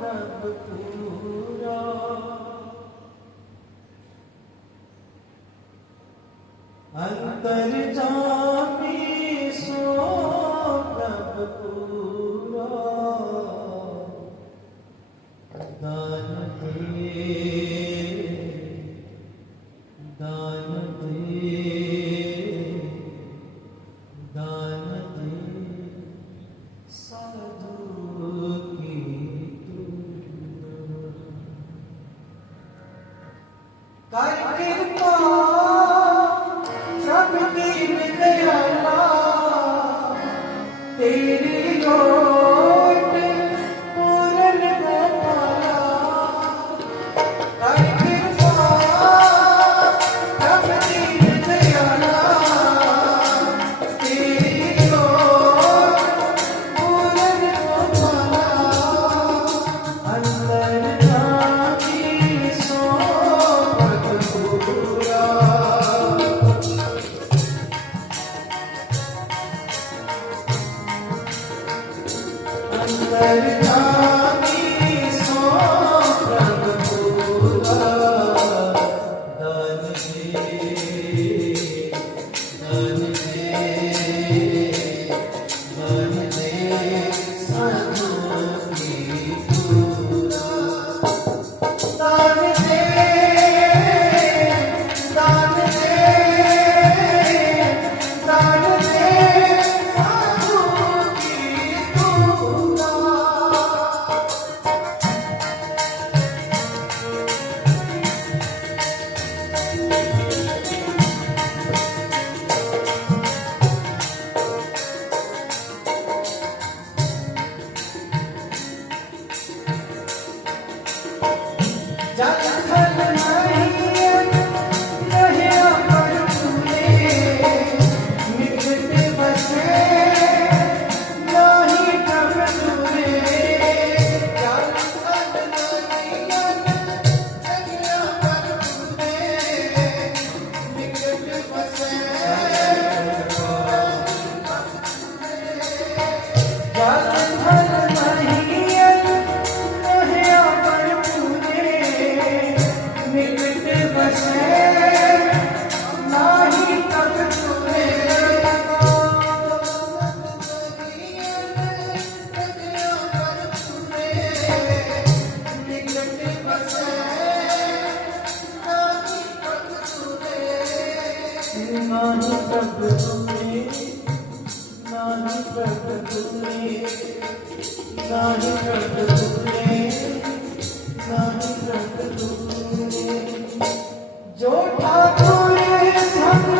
तब पूरा अंतर जान जो ठाकुर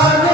Sana